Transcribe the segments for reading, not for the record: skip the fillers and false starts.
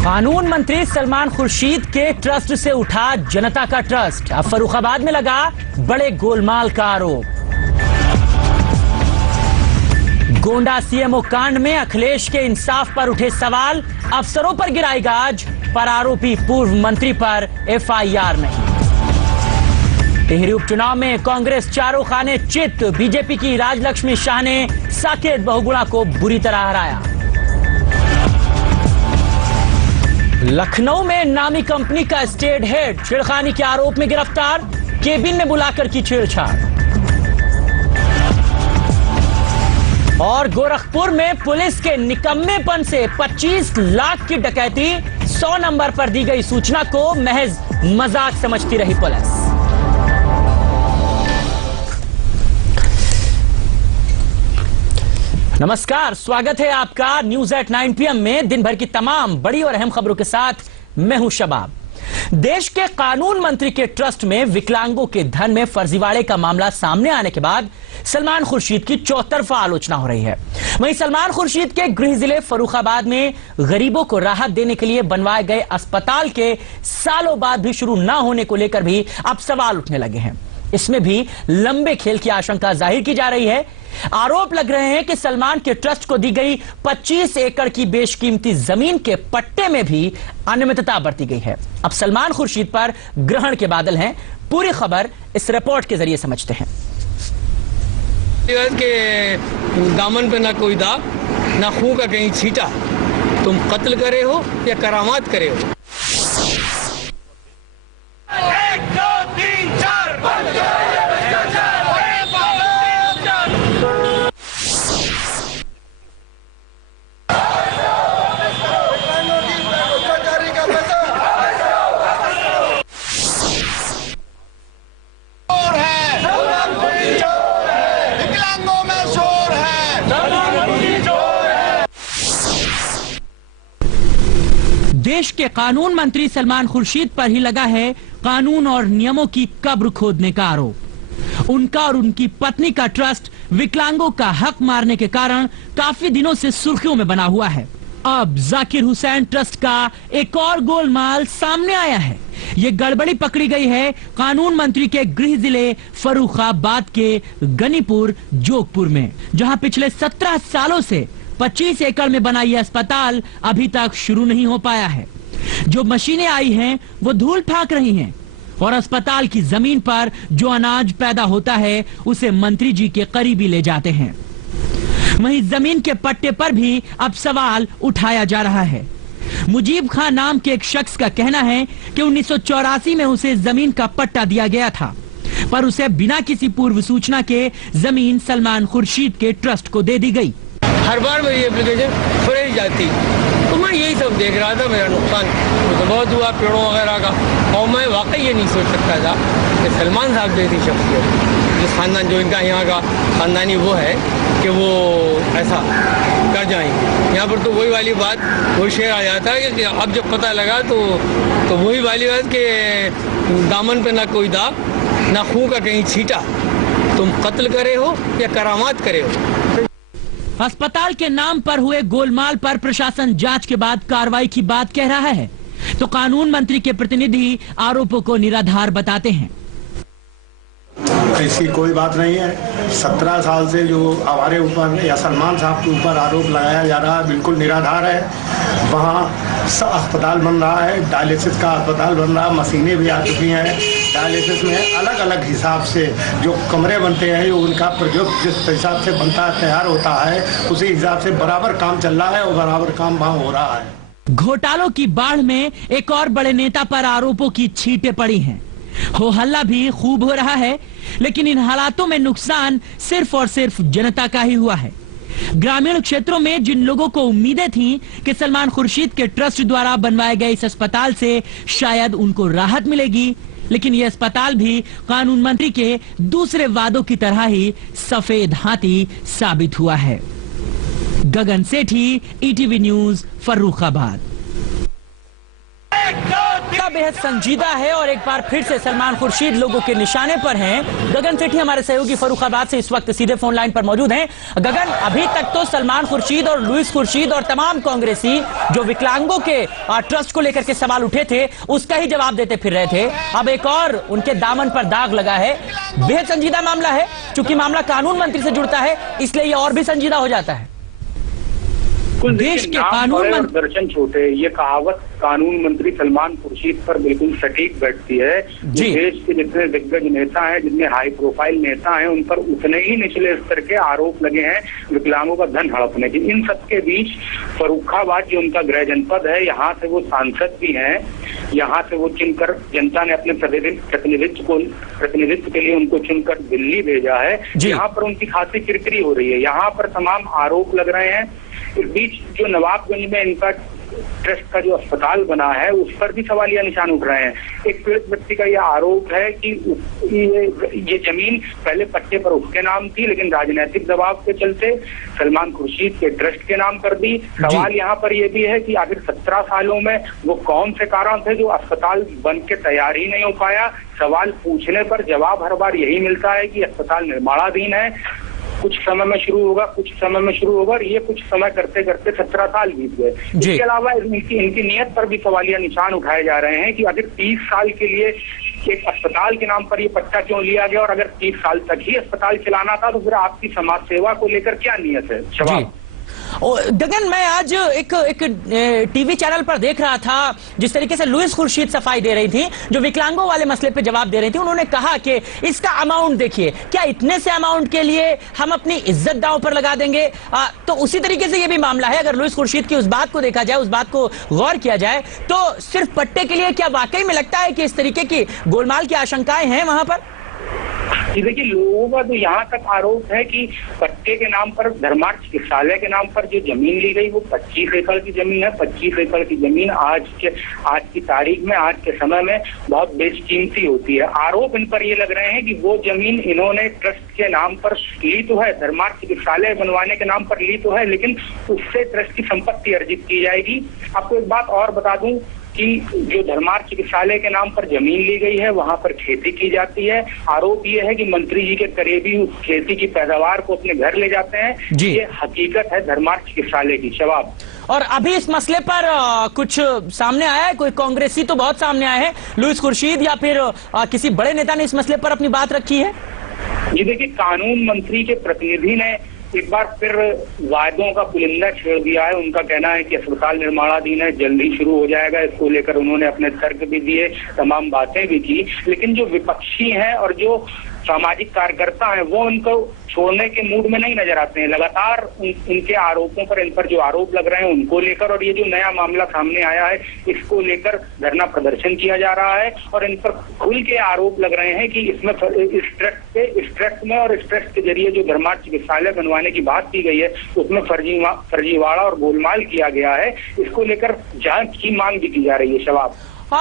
कानून मंत्री सलमान खुर्शीद के ट्रस्ट से उठा जनता का ट्रस्ट। अब फर्रुखाबाद में लगा बड़े गोलमाल का आरोप। गोंडा सीएमओ कांड में अखिलेश के इंसाफ पर उठे सवाल। अफसरों पर गिराई गाज, पर आरोपी पूर्व मंत्री पर एफआईआर नहीं। टिहरी उपचुनाव में कांग्रेस चारों खाने चित। बीजेपी की राजलक्ष्मी शाह ने साकेत बहुगुणा को बुरी तरह हराया। लखनऊ में नामी कंपनी का स्टेट हेड छेड़खानी के आरोप में गिरफ्तार। केबिन में बुलाकर की छेड़छाड़। और गोरखपुर में पुलिस के निकम्मेपन से 25 लाख की डकैती। 100 नंबर पर दी गई सूचना को महज मजाक समझती रही पुलिस। नमस्कार, स्वागत है आपका न्यूज एट 9 PM में। दिन भर की तमाम बड़ी और अहम खबरों के साथ मैं हूं शबाब। देश के कानून मंत्री के ट्रस्ट में विकलांगों के धन में फर्जीवाड़े का मामला सामने आने के बाद सलमान खुर्शीद की चौतरफा आलोचना हो रही है। वहीं सलमान खुर्शीद के गृह जिले फर्रुखाबाद में गरीबों को राहत देने के लिए बनवाए गए अस्पताल के सालों बाद भी शुरू न होने को लेकर भी अब सवाल उठने लगे हैं। इसमें भी लंबे खेल की आशंका जाहिर की जा रही है। आरोप लग रहे हैं कि सलमान के ट्रस्ट को दी गई 25 एकड़ की बेशकीमती जमीन के पट्टे में भी अनियमितता बरती गई है। अब सलमान खुर्शीद पर ग्रहण के बादल हैं। पूरी खबर इस रिपोर्ट के जरिए समझते हैं। के दामन पे ना कोई दाग, ना खून का कहीं छींटा। तुम कत्ल करे हो या करामात करे हो। 1 2 3 4 देश के कानून मंत्री सलमान खुर्शीद पर ही लगा है कानून और नियमों की कब्र खोदने का आरोप। उनका और उनकी पत्नी का ट्रस्ट विकलांगों का हक मारने के कारण काफी दिनों से सुर्खियों में बना हुआ है। अब जाकिर हुसैन ट्रस्ट का एक और गोलमाल सामने आया है। ये गड़बड़ी पकड़ी गई है कानून मंत्री के गृह जिले फर्रुखाबाद के गनीपुर जोगपुर में, जहां पिछले 17 सालों से 25 एकड़ में बना यह अस्पताल अभी तक शुरू नहीं हो पाया है। जो मशीनें आई हैं वो धूल फेंक रही हैं और अस्पताल की जमीन पर जो अनाज पैदा होता है उसे मंत्री जी के करीबी ले जाते हैं। वहीं जमीन के पट्टे पर भी अब सवाल उठाया जा रहा है। मुजीब खान नाम के एक शख्स का कहना है कि 1984 में उसे जमीन का पट्टा दिया गया था, पर उसे बिना किसी पूर्व सूचना के जमीन सलमान खुर्शीद के ट्रस्ट को दे दी गई। हर बार मेरी एप्लीकेशन फ्रेज जाती, तो मैं यही सब देख रहा था। मेरा नुकसान तो बहुत हुआ पेड़ों वगैरह का, और मैं वाकई ये नहीं सोच सकता था कि सलमान साहब जैसी शख्सियत, जिस खानदान जो इनका यहाँ का खानदानी वो है कि वो ऐसा कर जाएंगे। यहाँ पर तो वही वाली बात, वही शेर आ जाता है कि अब जब पता लगा तो वही वाली बात कि दामन पे ना कोई दाग, ना खून का कहीं छींटा। तुम कत्ल करे हो या करामात करे हो। अस्पताल के नाम पर हुए गोलमाल पर प्रशासन जांच के बाद कार्रवाई की बात कह रहा है, तो कानून मंत्री के प्रतिनिधि आरोपों को निराधार बताते हैं। ऐसी कोई बात नहीं है। 17 साल से जो हमारे ऊपर या सलमान साहब के ऊपर आरोप लगाया जा रहा है बिल्कुल निराधार है। वहाँ अस्पताल बन रहा है, डायलिसिस का अस्पताल बन रहा है, मशीनें भी आ चुकी हैं। डायलिसिस में अलग अलग हिसाब से जो कमरे बनते हैं, जो उनका प्रोजेक्ट जिस हिसाब से बनता है, तैयार होता है, उसी हिसाब से बराबर काम चल रहा है और बराबर काम वहाँ हो रहा है। घोटालों की बाढ़ में एक और बड़े नेता पर आरोपों की छींटें पड़ी हैं। हो हल्ला भी खूब हो रहा है, लेकिन इन हालातों में नुकसान सिर्फ और सिर्फ जनता का ही हुआ है। ग्रामीण क्षेत्रों में जिन लोगों को उम्मीदें थीं कि सलमान खुर्शीद के ट्रस्ट द्वारा बनवाए गए इस अस्पताल से शायद उनको राहत मिलेगी, लेकिन यह अस्पताल भी कानून मंत्री के दूसरे वादों की तरह ही सफेद हाथी साबित हुआ है। गगन सेठी, ETV न्यूज, फर्रुखाबाद। बेहद संजीदा है और एक बार फिर से सलमान खुर्शीद लोगों के निशाने पर हैं। गगन सेठी हमारे सहयोगी फर्रुखाबाद से इस वक्त सीधे फोन लाइन पर मौजूद हैं। गगन, अभी तक तो सलमान खुर्शीद और लुइस खुर्शीद और तमाम कांग्रेसी जो विकलांगों के ट्रस्ट को लेकर के सवाल उठे थे उसका ही जवाब देते फिर रहे थे। अब एक और उनके दामन पर दाग लगा है। बेहद संजीदा मामला है, चूंकि मामला कानून मंत्री से जुड़ता है इसलिए यह और भी संजीदा हो जाता है। देश के कानून दर्शन छोटे, ये कहावत कानून मंत्री सलमान खुर्शीद पर बिल्कुल सटीक बैठती है। देश के जितने दिग्गज नेता हैं, जितने हाई प्रोफाइल नेता हैं, उन पर उतने ही निचले स्तर के आरोप लगे हैं विकलांगों का धन हड़पने के। इन सबके बीच फर्रुखाबाद जो उनका गृह जनपद है, यहाँ से वो सांसद भी हैं, यहाँ से वो चुनकर जनता ने अपने प्रतिनिधित्व के लिए उनको चुनकर दिल्ली भेजा है। यहाँ पर उनकी खासी किरकिरी हो रही है, यहाँ पर तमाम आरोप लग रहे हैं। इस बीच जो नवाबगंज में इनका ट्रस्ट का जो अस्पताल बना है उस पर भी सवालिया निशान उठ रहे हैं। एक पीड़ित व्यक्ति का यह आरोप है कि ये जमीन पहले पट्टे पर उसके नाम थी, लेकिन राजनीतिक दबाव के चलते सलमान खुर्शीद के ट्रस्ट के नाम कर दी। सवाल यहाँ पर यह भी है कि आखिर 17 सालों में वो कौन से कारण थे जो अस्पताल बन के तैयार ही नहीं हो पाया। सवाल पूछने पर जवाब हर बार यही मिलता है कि अस्पताल निर्माणाधीन है, कुछ समय में शुरू होगा, कुछ समय में शुरू होगा, और ये कुछ समय करते करते 17 साल बीत गए। इसके अलावा इनकी नीयत पर भी सवालिया निशान उठाए जा रहे हैं कि अगर 30 साल के लिए एक अस्पताल के नाम पर ये पट्टा क्यों लिया गया, और अगर 30 साल तक ही अस्पताल चलाना था तो फिर आपकी समाज सेवा को लेकर क्या नीयत है। जवाब गगन, मैं आज एक टीवी चैनल पर देख रहा था जिस तरीके से लुइस खुर्शीद सफाई दे रही थी, जो विकलांगों वाले मसले पे जवाब दे रही थी। उन्होंने कहा कि इसका अमाउंट देखिए, क्या इतने से अमाउंट के लिए हम अपनी इज्जत दांव पर लगा देंगे। तो उसी तरीके से ये भी मामला है। अगर लुइस खुर्शीद की उस बात को देखा जाए, उस बात को गौर किया जाए, तो सिर्फ पट्टे के लिए क्या वाकई में लगता है कि इस तरीके की गोलमाल की आशंकाएं हैं वहां पर? जी देखिए, लोगों का तो यहाँ तक आरोप है कि पट्टे के नाम पर, धर्मार्थ चिकित्सालय के नाम पर जो जमीन ली गई वो 25 एकड़ की जमीन है। 25 एकड़ की जमीन आज की तारीख में, आज के समय में बहुत बेशकीमती होती है। आरोप इन पर ये लग रहे हैं कि वो जमीन इन्होंने ट्रस्ट के नाम पर ली तो है, धर्मार्थ चिकित्सालय बनवाने के नाम पर ली तो है, लेकिन उससे ट्रस्ट की संपत्ति अर्जित की जाएगी। आपको एक बात और बता दूं कि जो धर्मार्थ चिकित्सालय के नाम पर जमीन ली गई है वहां पर खेती की जाती है। आरोप ये है कि मंत्री जी के करीबी उस खेती की पैदावार को अपने घर ले जाते हैं। ये हकीकत है धर्मार्थ चिकित्सालय की। जवाब और अभी इस मसले पर कुछ सामने आया है? कोई कांग्रेसी तो बहुत सामने आए हैं, लुइस खुर्शीद या फिर किसी बड़े नेता ने इस मसले पर अपनी बात रखी है? जी देखिए, कानून मंत्री के प्रतिनिधि ने एक बार फिर वायदों का पुलिंदा छेड़ दिया है। उनका कहना है कि अस्पताल निर्माणाधीन है, जल्द ही शुरू हो जाएगा। इसको लेकर उन्होंने अपने तर्क भी दिए, तमाम बातें भी की, लेकिन जो विपक्षी हैं और जो सामाजिक कार्यकर्ता हैं वो उनको छोड़ने के मूड में नहीं नजर आते हैं। लगातार उनके आरोपों पर, इन पर जो आरोप लग रहे हैं उनको लेकर, और ये जो नया मामला सामने आया है इसको लेकर धरना प्रदर्शन किया जा रहा है। और इन पर खुल के आरोप लग रहे हैं कि इसमें इस ट्रस्ट में और इस ट्रस्ट के जरिए जो धर्मार्थ चिकित्सालय बनवाने की बात की गई है उसमें फर्जीवाड़ा और गोलमाल किया गया है। इसको लेकर जांच की मांग भी की जा रही है। जवाब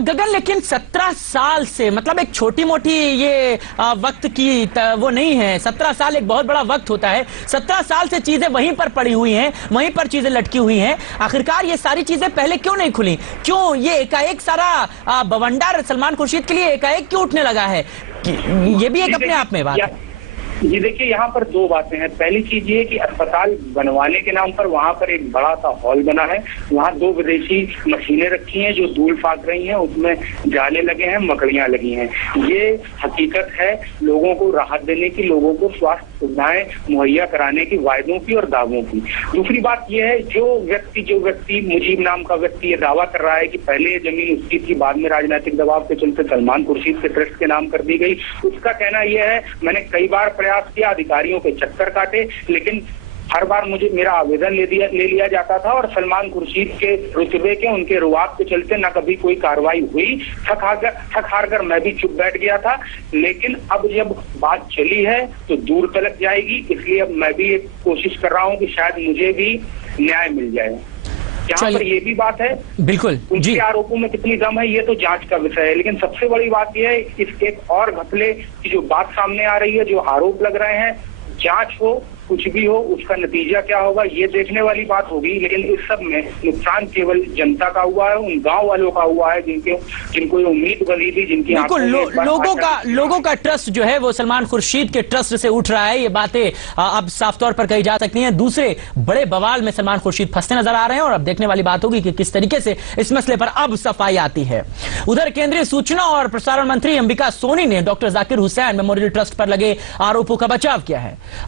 गगन, लेकिन 17 साल से, मतलब एक छोटी मोटी ये वक्त की वो नहीं है। 17 साल एक बहुत बड़ा वक्त होता है। 17 साल से चीजें वहीं पर पड़ी हुई हैं, वहीं पर चीजें लटकी हुई हैं। आखिरकार ये सारी चीजें पहले क्यों नहीं खुली? क्यों ये एकाएक सारा बवंडर सलमान खुर्शीद के लिए एकाएक क्यों उठने लगा है? ये भी एक अपने आप में बात है। जी देखिए, यहाँ पर दो बातें हैं। पहली चीज ये कि अस्पताल बनवाने के नाम पर वहाँ पर एक बड़ा सा हॉल बना है, वहाँ 2 विदेशी मशीनें रखी हैं जो धूल फाक रही हैं, उसमें जाले लगे हैं, मकड़ियाँ लगी हैं। ये हकीकत है लोगों को राहत देने की, लोगों को स्वास्थ्य सुविधाएं मुहैया कराने की, वायदों की और दावों की। दूसरी बात यह है, जो व्यक्ति मुजीब नाम का व्यक्ति ये दावा कर रहा है कि पहले ये जमीन उसकी थी, बाद में राजनीतिक दबाव के चलते सलमान खुर्शीद के ट्रस्ट के नाम कर दी गई, उसका कहना यह है मैंने कई बार प्रयास किया, अधिकारियों के चक्कर काटे, लेकिन हर बार मेरा आवेदन ले लिया जाता था और सलमान खुर्शीद के रुतबे के, उनके रुआब के चलते न कभी कोई कार्रवाई हुई। थक हार कर मैं भी चुप बैठ गया था, लेकिन अब जब बात चली है तो दूर तलक जाएगी, इसलिए अब मैं भी एक कोशिश कर रहा हूं कि शायद मुझे भी न्याय मिल जाए। यहाँ पर ये भी बात है, बिल्कुल उनके आरोपों में कितनी दम है ये तो जांच का विषय है, लेकिन सबसे बड़ी बात यह है इस एक और घपले की जो बात सामने आ रही है, जो आरोप लग रहे हैं, जांच हो, कुछ भी हो उसका नतीजा क्या होगा ये देखने वाली बात होगी, लेकिन इस सब में नुकसान केवल जनता का हुआ है, उन गांव वालों का हुआ है जिनको ये उम्मीद बनी थी, जिनकी बिल्कुल लोगों का ट्रस्ट जो है वो सलमान खुर्शीद के ट्रस्ट से उठ रहा है। ये बातें अब साफ तौर पर कही जा सकती हैं। दूसरे बड़े बवाल में सलमान खुर्शीद फंसते नजर आ रहे हैं और अब देखने वाली बात होगी कि किस तरीके से इस मसले पर अब सफाई आती है। उधर केंद्रीय सूचना और प्रसारण मंत्री अंबिका सोनी ने doctor Zakir Hussain memorial trust पर लगे आरोपों का बचाव किया है।